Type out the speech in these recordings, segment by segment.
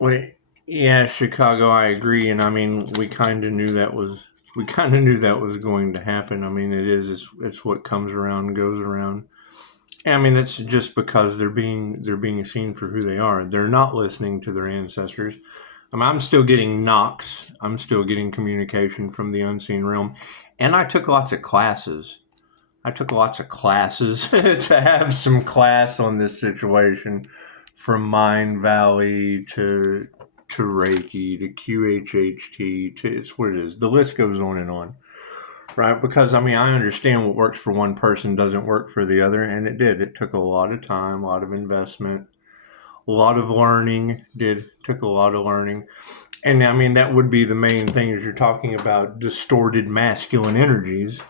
Wait, yeah, Chicago, I agree, and I mean, we kind of knew that was going to happen. I mean, it's what comes around and goes around. And I mean, that's just because they're being seen for who they are. They're not listening to their ancestors. I mean, I'm still getting knocks. I'm still getting communication from the unseen realm, and I took lots of classes. I took lots of classes to have some class on this situation, from Mind Valley to Reiki to QHHT to it's what it is. The list goes on and on, right? Because I mean, I understand what works for one person doesn't work for the other, and it did. It took a lot of time, a lot of investment, a lot of learning. Took a lot of learning, and I mean that would be the main thing as you're talking about distorted masculine energies.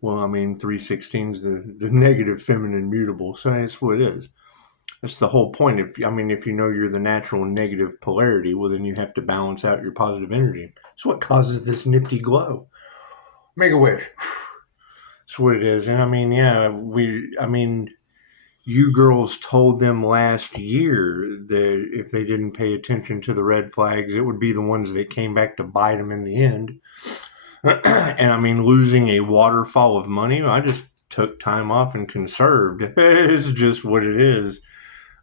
Well, I mean, 316 is the negative feminine mutable, so that's what it is. That's the whole point. If you know you're the natural negative polarity, well, then you have to balance out your positive energy. It's what causes this nifty glow. Make a wish. That's what it is. And I mean, yeah, you girls told them last year that if they didn't pay attention to the red flags, it would be the ones that came back to bite them in the end. And I mean, losing a waterfall of money, I just took time off and conserved. It's just what it is.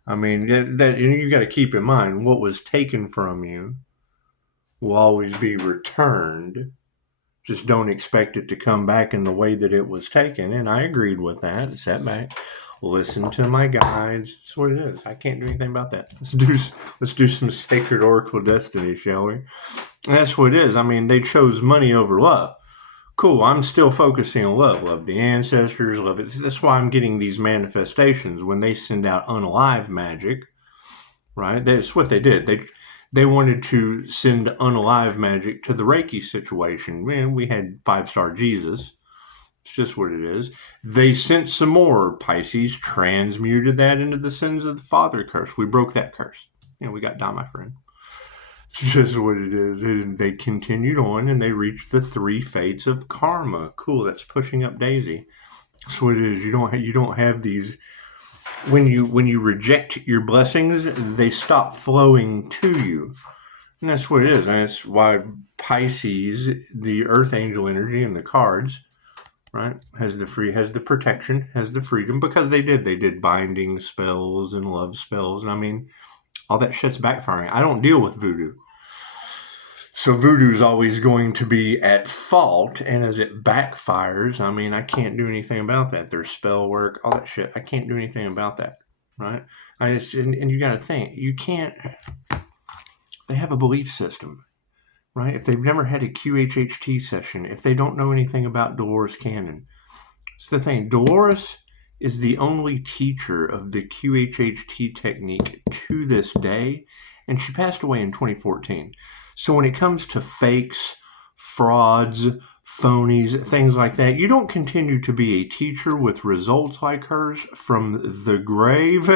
I mean, that you got to keep in mind what was taken from you will always be returned. Just don't expect it to come back in the way that it was taken. And I agreed with that. Sat back, listen to my guides. That's what it is. I can't do anything about that. Let's do some sacred oracle destiny, shall we? And that's what it is. I mean, they chose money over love. Cool, I'm still focusing on love. Love the ancestors, love it. That's why I'm getting these manifestations when they send out unalive magic, right? That's what they did. They wanted to send unalive magic to the Reiki situation. Man, we had 5-star Jesus. It's just what it is. They sent some more. Pisces transmuted that into the sins of the father curse. We broke that curse. We got down, my friend. It's just what it is. They continued on and they reached the 3 fates of karma. Cool, that's pushing up Daisy. That's what it is. You don't have these. When you reject your blessings, they stop flowing to you. And that's what it is. And that's why Pisces, the earth angel energy in the cards, right, has the protection, has the freedom, because they did binding spells and love spells. And I mean, all that shit's backfiring. I don't deal with voodoo. So voodoo is always going to be at fault, and as it backfires, I mean, I can't do anything about that. There's spell work, all that shit. I can't do anything about that, right? And you got to think, you can't. They have a belief system, right? If they've never had a QHHT session, if they don't know anything about Dolores Cannon, it's the thing. Dolores is the only teacher of the QHHT technique to this day, and she passed away in 2014. So when it comes to fakes, frauds, phonies, things like that, you don't continue to be a teacher with results like hers from the grave.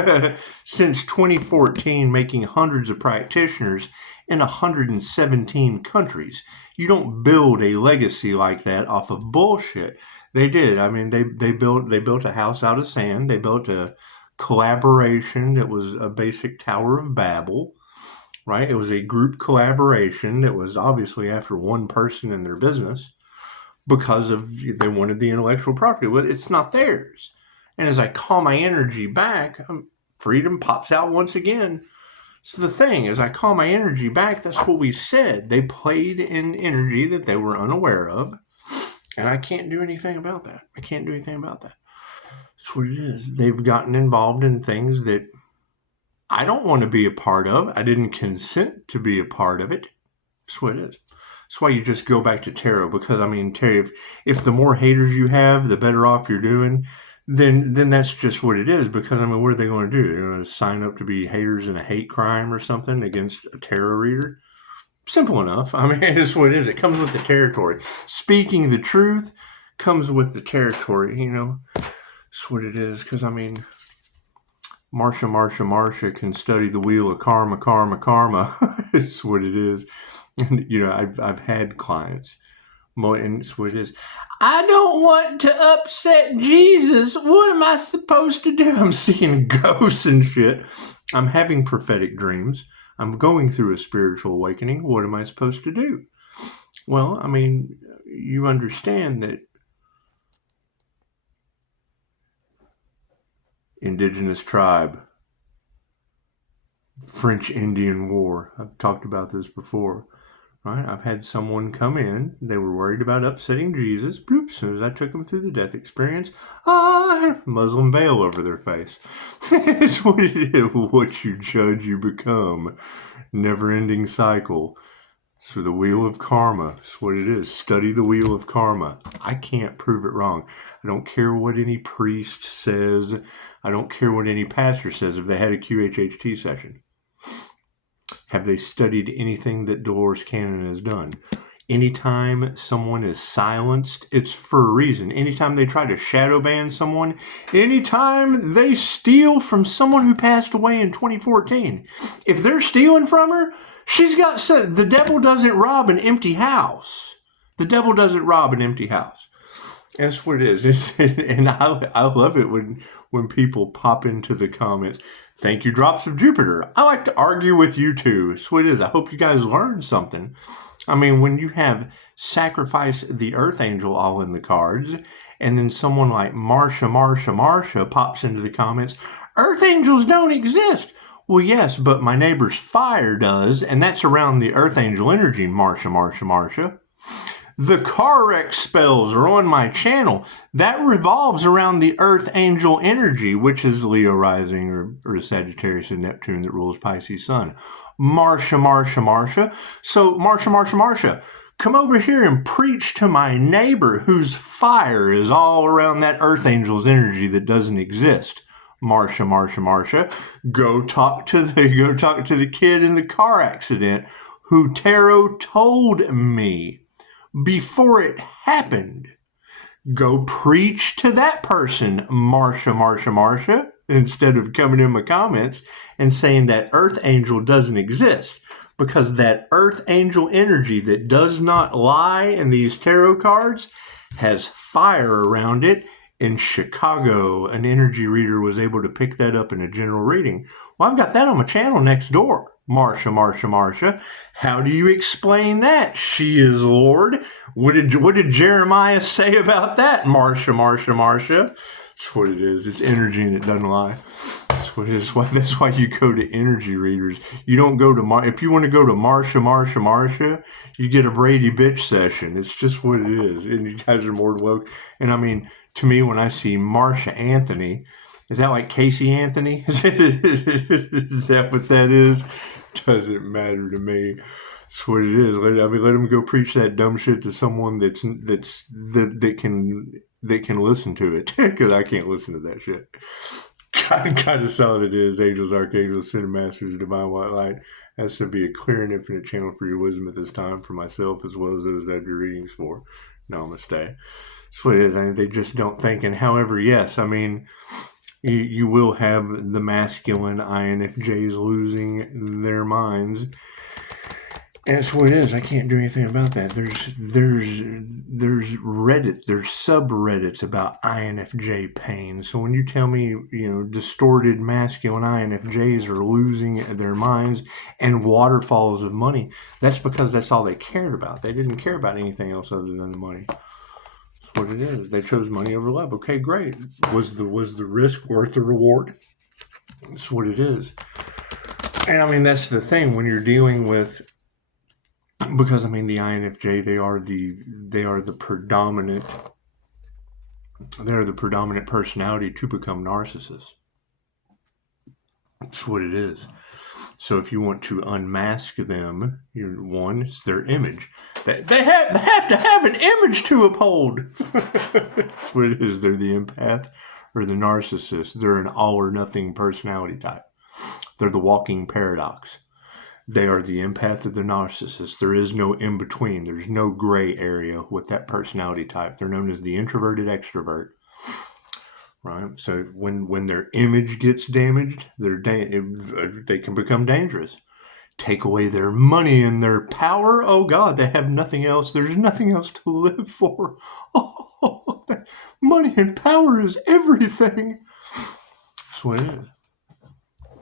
Since 2014, making hundreds of practitioners in 117 countries. You don't build a legacy like that off of bullshit. They did. I mean, they built a house out of sand. They built a collaboration that was a basic Tower of Babel. Right? It was a group collaboration that was obviously after one person in their business because they wanted the intellectual property. Well, it's not theirs. And as I call my energy back, freedom pops out once again. So the thing, as I call my energy back, that's what we said. They played in energy that they were unaware of. And I can't do anything about that. That's what it is. They've gotten involved in things that I don't want to be a part of. I didn't consent to be a part of it. That's what it is. That's why you just go back to tarot, because I mean, tarot, if the more haters you have, the better off you're doing, then that's just what it is. Because I mean, what are they going to do? They're going to sign up to be haters in a hate crime or something against a tarot reader? Simple enough. I mean, it's what it is. It comes with the territory. Speaking the truth comes with the territory, That's what it is. Because I mean, Marsha can study the wheel of karma. It's what it is. And, I've had clients And it's what it is. I don't want to upset Jesus. What am I supposed to do? I'm seeing ghosts and shit. I'm having prophetic dreams. I'm going through a spiritual awakening. What am I supposed to do? Well, I mean, you understand that indigenous tribe, French Indian War. I've talked about this before. Right? I've had someone come in. They were worried about upsetting Jesus. Bloop, as soon as I took them through the death experience, Muslim veil over their face. It's what it is. What you judge, you become. Never-ending cycle. So the wheel of karma. It's what it is. Study the wheel of karma. I can't prove it wrong. I don't care what any priest says. I don't care what any pastor says if they had a QHHT session. Have they studied anything that Dolores Cannon has done? Anytime someone is silenced, it's for a reason. Anytime they try to shadow ban someone, anytime they steal from someone who passed away in 2014, if they're stealing from her, she's got some. The devil doesn't rob an empty house. The devil doesn't rob an empty house. That's what it is. And I love it when people pop into the comments. Thank you, Drops of Jupiter. I like to argue with you too. That's what it is. I hope you guys learned something. I mean, when you have Sacrifice the Earth Angel all in the cards, and then someone like Marsha pops into the comments, Earth Angels don't exist. Well, yes, but my neighbor's fire does, and that's around the Earth Angel energy, Marsha. The car wreck spells are on my channel. That revolves around the Earth Angel energy, which is Leo rising or Sagittarius and Neptune that rules Pisces sun. Marsha. So Marsha, come over here and preach to my neighbor whose fire is all around that Earth Angel's energy that doesn't exist. Marsha. Go talk to the kid in the car accident who tarot told me before it happened. Go preach to that person, Marsha, instead of coming in my comments and saying that Earth Angel doesn't exist. Because that Earth Angel energy that does not lie in these tarot cards has fire around it. In Chicago, an energy reader was able to pick that up in a general reading. Well, I've got that on my channel next door. Marsha. How do you explain that? She is Lord. What did Jeremiah say about that? Marsha. That's what it is. It's energy and it doesn't lie. That's what it is. That's why you go to energy readers. You don't go to if you want to go to Marsha, you get a Brady bitch session. It's just what it is. And you guys are more than welcome. And I mean, to me, when I see Marsha Anthony, is that like Casey Anthony? Is that what that is? Doesn't matter to me. That's what it is. Let him go preach that dumb shit to someone that can listen to it, because I can't listen to that shit. Kind of solid it is. Angels, Archangels, Sin Masters, Divine White Light has to be a clear and infinite channel for your wisdom at this time, for myself as well as those that I have your readings for. Namaste. That's what it is. I mean, they just don't think. And however, yes, I mean, you will have the masculine INFJs losing their minds. And that's what it is. I can't do anything about that. There's Reddit, there's subreddits about INFJ pain. So when you tell me, distorted masculine INFJs are losing their minds and waterfalls of money, that's because that's all they cared about. They didn't care about anything else other than the money. That's what it is. They chose money over love. Okay, great. Was the risk worth the reward? That's what it is. And I mean, that's the thing when you're dealing with, because I mean the INFJ, they are the predominant personality to become narcissists. That's what it is. So if you want to unmask them, it's their image. They have to have an image to uphold. That's what it is. They're the empath or the narcissist. They're an all or nothing personality type. They're the walking paradox. They are the empath or the narcissist. There is no in between. There's no gray area with that personality type. They're known as the introverted extrovert. Right? So when their image gets damaged, they can become dangerous. take away their money and their power. Oh God, they have nothing else. There's nothing else to live for. Oh, money and power is everything. That's what it is.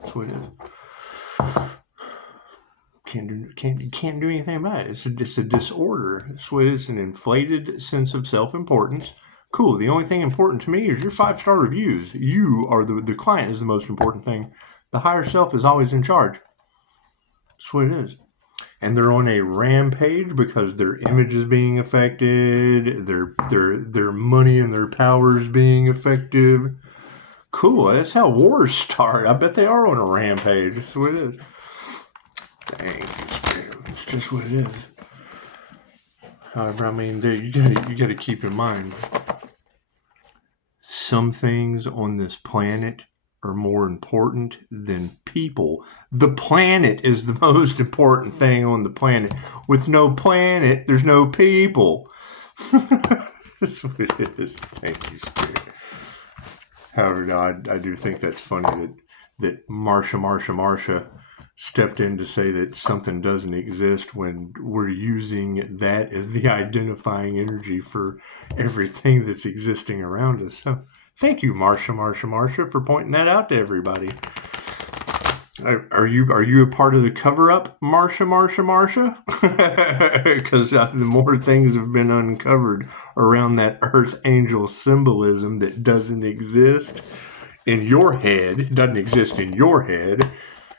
That's what it is. Can't do anything about it. It's a disorder. That's what it is. An inflated sense of self-importance. Cool. The only thing important to me is your 5-star reviews. You are the client is the most important thing. The higher self is always in charge. That's what it is. And they're on a rampage because their image is being affected, their money and their power is being effective. Cool. That's how wars start. I bet they are on a rampage. That's what it is. Dang, it's just what it is. However, I mean, you got to keep in mind, some things on this planet are more important than people. The planet is the most important thing on the planet. With no planet, there's no people. That's what it is. Thank you, Spirit. However, no, I do think that's funny that Marsha stepped in to say that something doesn't exist when we're using that as the identifying energy for everything that's existing around us. So thank you, Marsha, for pointing that out to everybody. Are you a part of the cover-up, Marsha? Because the more things have been uncovered around that Earth Angel symbolism that doesn't exist in your head, it doesn't exist in your head.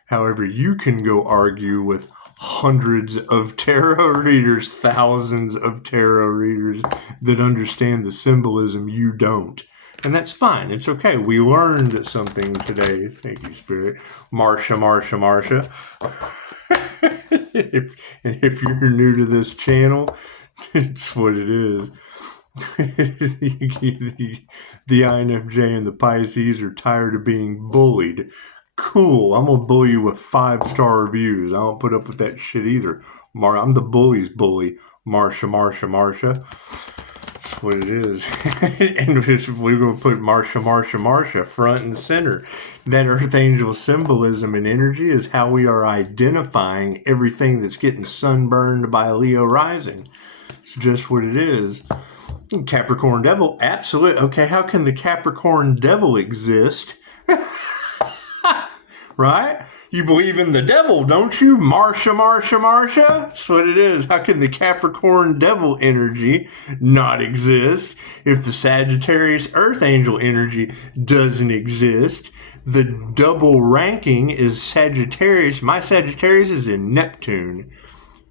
However, you can go argue with hundreds of tarot readers, thousands of tarot readers that understand the symbolism you don't. And that's fine. It's okay. We learned something today. Thank you, Spirit. Marsha. if you're new to this channel, it's what it is. The INFJ and the Pisces are tired of being bullied. Cool, I'm going to bully you with 5-star reviews. I don't put up with that shit either. I'm the bully's bully. Marsha. That's what it is. And we're going to put Marsha front and center. That Earth Angel symbolism and energy is how we are identifying everything that's getting sunburned by Leo rising. It's just what it is. Capricorn Devil, absolutely. Okay, how can the Capricorn Devil exist? Right? You believe in the devil, don't you? Marsha. That's what it is. How can the Capricorn Devil energy not exist if the Sagittarius Earth Angel energy doesn't exist? The double ranking is Sagittarius. My Sagittarius is in Neptune.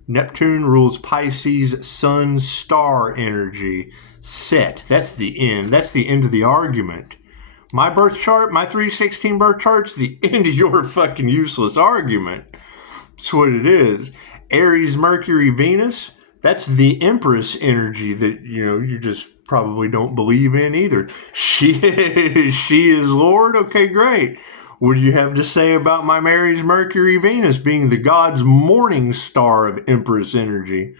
Neptune rules Pisces Sun Star energy. Set. That's the end. That's the end of the argument. My birth chart, my 316 birth chart's the end of your fucking useless argument. That's what it is. Aries, Mercury, Venus, that's the Empress energy that, you just probably don't believe in either. She is Lord? Okay, great. What do you have to say about my Aries, Mercury, Venus being the god's morning star of Empress energy?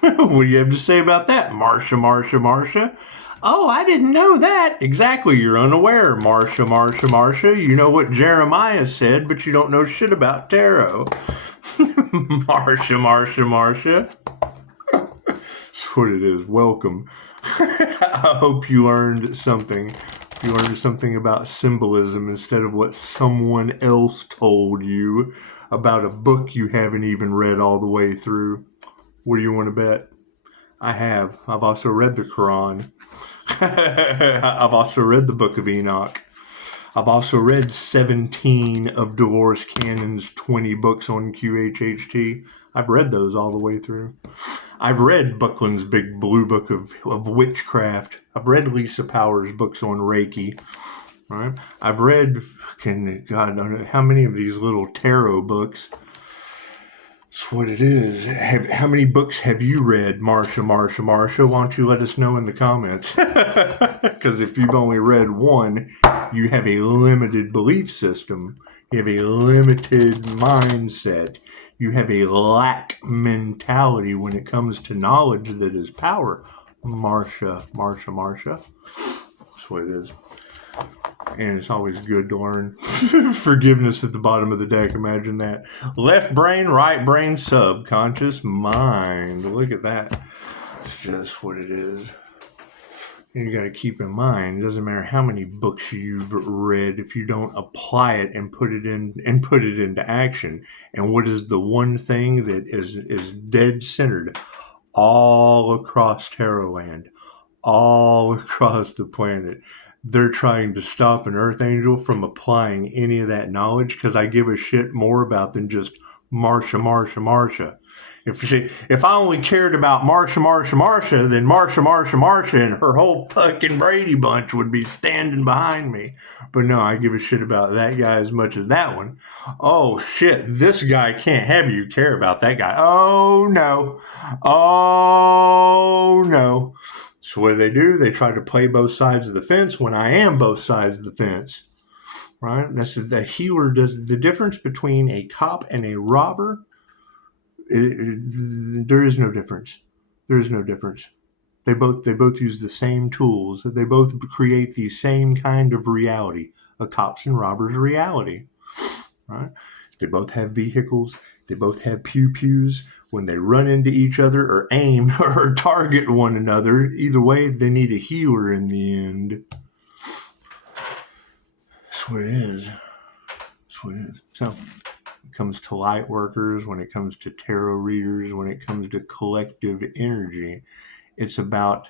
What do you have to say about that, Marsha? Oh, I didn't know that. Exactly, you're unaware, Marsha. You know what Jeremiah said, but you don't know shit about tarot. Marsha. That's what it is. Welcome. I hope you learned something. You learned something about symbolism instead of what someone else told you about a book you haven't even read all the way through. What do you want to bet? I have. I've also read the Quran. I've also read the Book of Enoch. I've also read 17 of Dolores Cannon's 20 books on QHHT. I've read those all the way through. I've read Buckland's Big Blue Book of Witchcraft. I've read Lisa Powers' books on Reiki. Right? I've read, God, I don't know how many of these little tarot books. That's what it is. How many books have you read, Marsha? Why don't you let us know in the comments? Because if you've only read one, you have a limited belief system. You have a limited mindset. You have a lack mentality when it comes to knowledge that is power. Marsha. That's what it is. And it's always good to learn forgiveness at the bottom of the deck. Imagine that. Left brain, right brain, subconscious mind. Look at that. It's just what it is. And you got to keep in mind, it doesn't matter how many books you've read if you don't apply it and put it into action. And what is the one thing that is dead centered all across Tarotland, all across the planet? They're trying to stop an Earth Angel from applying any of that knowledge, because I give a shit more about than just Marsha. If I only cared about Marsha, then Marsha, and her whole fucking Brady bunch would be standing behind me. But no, I give a shit about that guy as much as that one. Oh shit, this guy can't have you care about that guy. Oh no. So what do? They try to play both sides of the fence when I am both sides of the fence. Right? That's the healer does the difference between a cop and a robber. There is no difference. There is no difference. They both use the same tools. They both create the same kind of reality, a cops and robbers reality. Right? They both have vehicles. They both have pew-pews. When they run into each other or aim or target one another, either way, they need a healer in the end. That's what it is. That's what it is. So, it comes to light workers, when it comes to tarot readers, when it comes to collective energy, it's about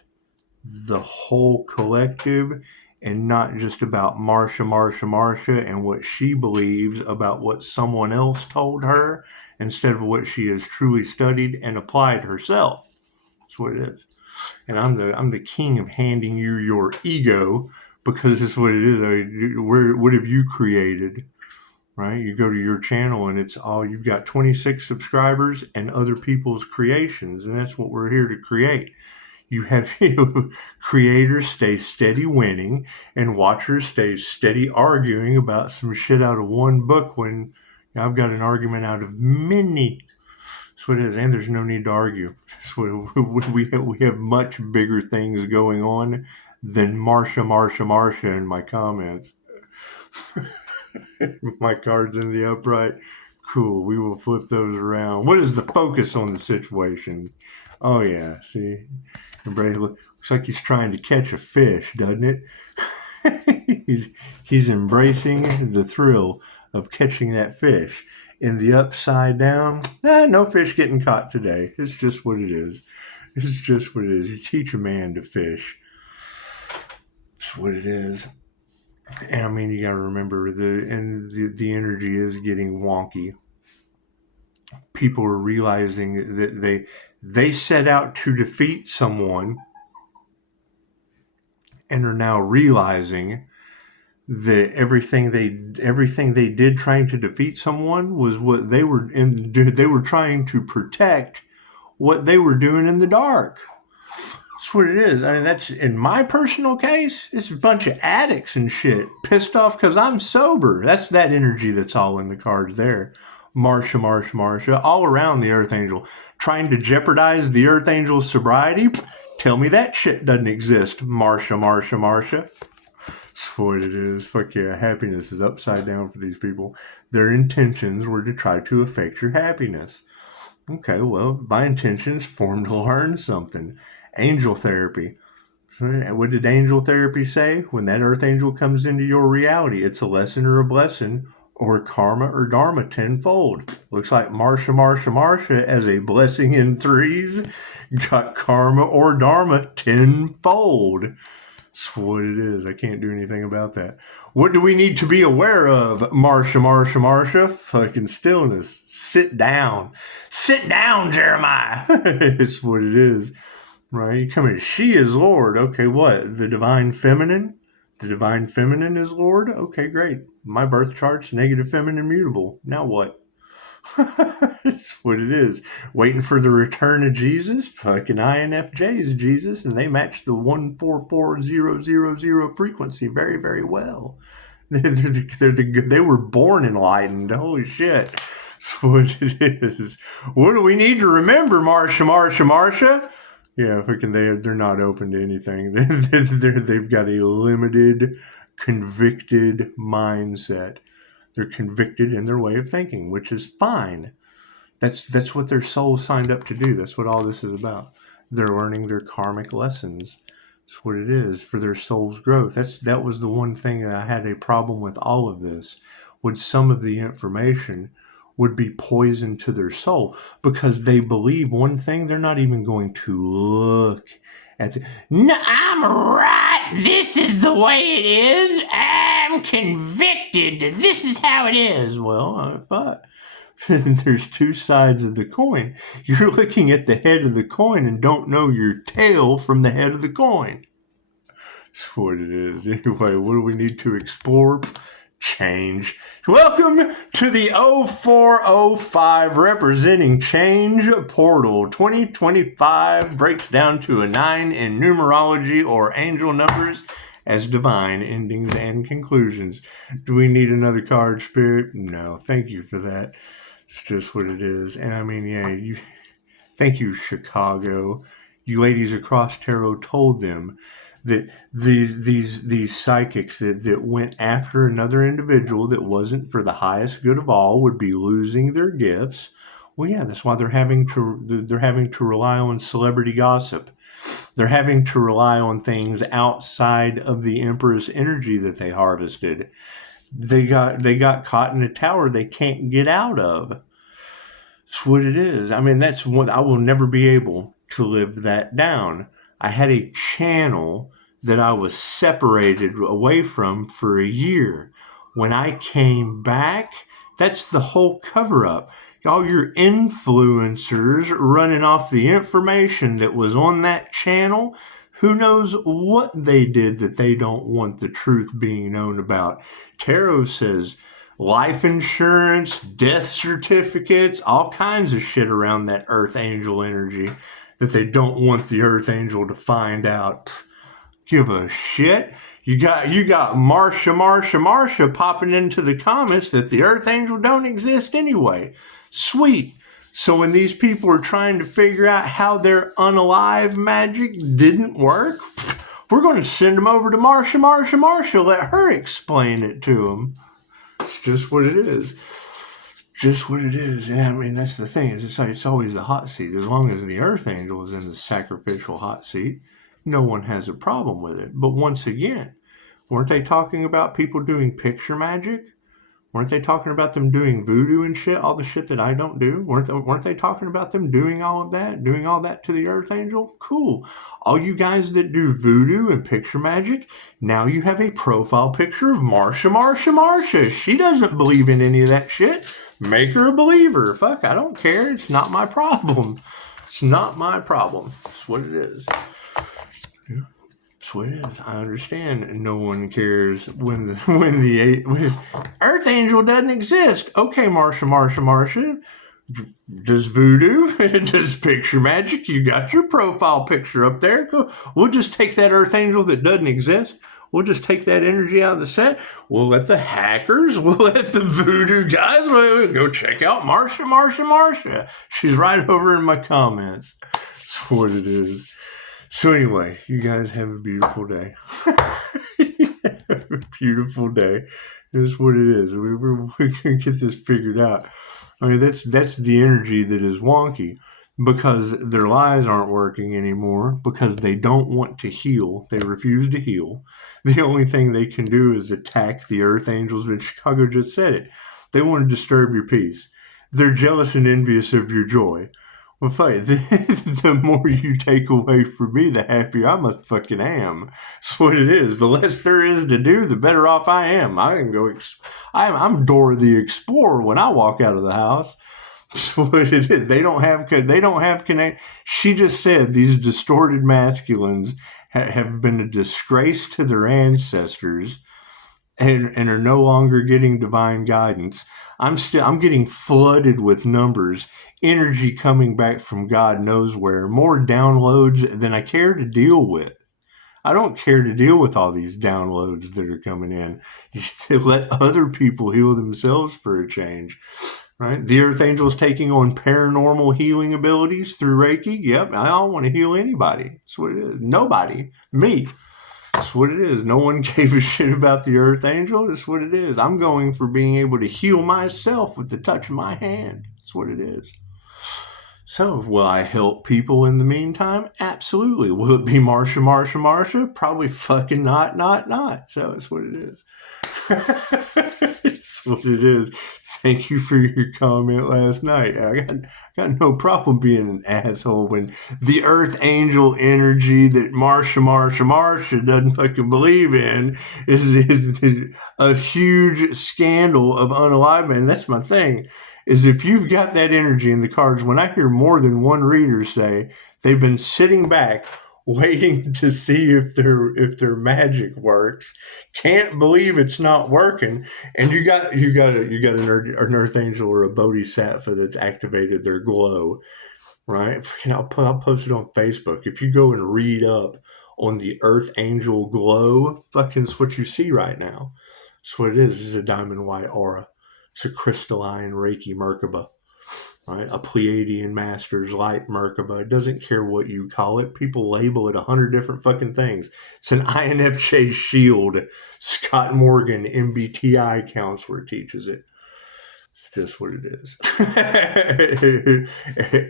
the whole collective and not just about Marsha and what she believes about what someone else told her, instead of what she has truly studied and applied herself. That's what it is. And I'm the king of handing you your ego, because it's what it is. What have you created? Right? You go to your channel and it's all, you've got 26 subscribers and other people's creations, and that's what we're here to create. You have creators stay steady winning and watchers stay steady arguing about some shit out of one book, when I've got an argument out of many. That's what it is, and there's no need to argue. We have much bigger things going on than Marsha in my comments. My cards in the upright. Cool. We will flip those around. What is the focus on the situation? Oh yeah. See, everybody looks like he's trying to catch a fish, doesn't it? he's embracing the thrill of catching that fish. In the upside down, no fish getting caught today. It's just what it is. It's just what it is. You teach a man to fish. It's what it is. And I mean, you got to remember the energy is getting wonky. People are realizing that they set out to defeat someone and are now realizing that everything they did trying to defeat someone was what they were trying to protect what they were doing in the dark. That's what it is. I mean, that's, in my personal case, it's a bunch of addicts and shit pissed off because I'm sober. That's that energy that's all in the cards there. Marsha, all around the Earth Angel, trying to jeopardize the Earth Angel's sobriety. Tell me that shit doesn't exist. Marsha. That's what it is. Fuck yeah, happiness is upside down for these people. Their intentions were to try to affect your happiness. Okay, well, my intentions formed to learn something. Angel therapy. What did angel therapy say? When that Earth Angel comes into your reality, it's a lesson or a blessing, or karma or dharma tenfold. Looks like Marsha as a blessing in threes got karma or dharma tenfold. That's what it is. I can't do anything about that. What do we need to be aware of? Marsha. Fucking stillness. Sit down, Jeremiah. It's what it is. Right? You come in, she is Lord. Okay, what? The divine feminine? The divine feminine is Lord? Okay, great. My birth chart's negative feminine mutable. Now what? That's what it is. Waiting for the return of Jesus? Fucking INFJ is Jesus, and they match the 144000 frequency very, very well. They were born enlightened. Holy shit. That's what it is. What do we need to remember, Marsha? Yeah, they're not open to anything. They've got a limited convicted mindset. They're convicted in their way of thinking, which is fine. That's what their soul signed up to do. That's what all this is about. They're learning their karmic lessons. That's what it is for their soul's growth. That was the one thing that I had a problem with all of this. Would some of the information would be poison to their soul because they believe one thing, they're not even going to look at the, no, I'm right. This is the way it is. I'm convicted. This is how it is. Well, I thought there's two sides of the coin. You're looking at the head of the coin and don't know your tail from the head of the coin. That's what it is. Anyway, what do we need to explore? Change. Welcome to the 0405 representing Change Portal. 2025 breaks down to a 9 in numerology or angel numbers as divine endings and conclusions. Do we need another card, Spirit? No, thank you for that. It's just what it is. And I mean, yeah, thank you, Chicago. You ladies across tarot told them that these psychics that went after another individual that wasn't for the highest good of all would be losing their gifts. Well, yeah, that's why they're having to rely on celebrity gossip. They're having to rely on things outside of the Empress energy that they harvested. They got caught in a tower they can't get out of. That's what it is. I mean, that's what I will never be able to live that down. I had a channel that I was separated away from for a year. When I came back, that's the whole cover-up. All your influencers running off the information that was on that channel, who knows what they did that they don't want the truth being known about. Tarot says life insurance, death certificates, all kinds of shit around that Earth Angel energy that they don't want the Earth Angel to find out. Give a shit. You got Marsha popping into the comments that the Earth Angel don't exist anyway. Sweet. So when these people are trying to figure out how their unalive magic didn't work, we're going to send them over to Marsha. Let her explain it to them. It's just what it is. Just what it is. And I mean, that's the thing. It's always the hot seat. As long as the Earth Angel is in the sacrificial hot seat, no one has a problem with it. But once again, weren't they talking about people doing picture magic? Weren't they talking about them doing voodoo and shit? All the shit that I don't do? Weren't they talking about them doing all of that? Doing all that to the Earth Angel? Cool. All you guys that do voodoo and picture magic, now you have a profile picture of Marsha. She doesn't believe in any of that shit. Make her a believer. Fuck, I don't care. It's not my problem. It's not my problem. It's what it is. Yeah. That's what it is. I understand no one cares when Earth Angel doesn't exist. Okay, Marsha. Does voodoo? Does picture magic? You got your profile picture up there. Go. We'll just take that Earth Angel that doesn't exist. We'll just take that energy out of the set. We'll let the hackers, we'll let the voodoo guys, we'll go check out Marsha. She's right over in my comments. That's what it is. So anyway, you guys have a beautiful day. Have a beautiful day. That's what it is. We're going to get this figured out. I mean, that's the energy that is wonky because their lies aren't working anymore because they don't want to heal. They refuse to heal. The only thing they can do is attack the Earth Angels, but Chicago just said it. They want to disturb your peace. They're jealous and envious of your joy. Well, fight. The more you take away from me, the happier I motherfucking am. That's what it is. The less there is to do, the better off I am. I can go. I'm Dora the Explorer when I walk out of the house. That's what it is. They don't have connect. She just said these distorted masculines have been a disgrace to their ancestors and are no longer getting divine guidance. I'm getting flooded with numbers, energy coming back from God knows where, more downloads than I care to deal with. I don't care to deal with all these downloads that are coming in. You let other people heal themselves for a change. Right? The Earth Angel's taking on paranormal healing abilities through Reiki. Yep, I don't want to heal anybody. That's what it is. Nobody. Me. That's what it is. No one gave a shit about the Earth Angel. That's what it is. I'm going for being able to heal myself with the touch of my hand. That's what it is. So, will I help people in the meantime? Absolutely. Will it be Marsha? Probably fucking not. So, it's what it is. It's what it is. Thank you for your comment last night. I got no problem being an asshole when the Earth Angel energy that Marsha doesn't fucking believe in is a huge scandal of unalignment. And that's my thing. Is if you've got that energy in the cards, when I hear more than one reader say they've been sitting back waiting to see if their magic works, can't believe it's not working, and you got an Earth Angel or a Bodhisattva that's activated their glow, right? I'll post it on Facebook. If you go and read up on the Earth Angel glow, fucking it's what you see right now. That's what it is. It's a diamond white aura. It's a crystalline Reiki Merkaba, right? A Pleiadian Masters light Merkaba. It doesn't care what you call it. People label it 100 different fucking things. It's an INFJ shield. Scott Morgan MBTI counselor teaches it. It's just what it is.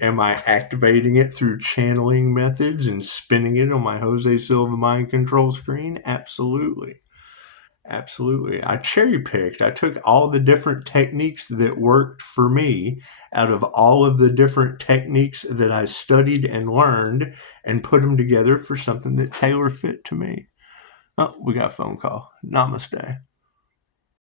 Am I activating it through channeling methods and spinning it on my Jose Silva mind control screen? Absolutely. Absolutely. I cherry picked. I took all the different techniques that worked for me out of all of the different techniques that I studied and learned and put them together for something that tailor fit to me. Oh, we got a phone call. Namaste.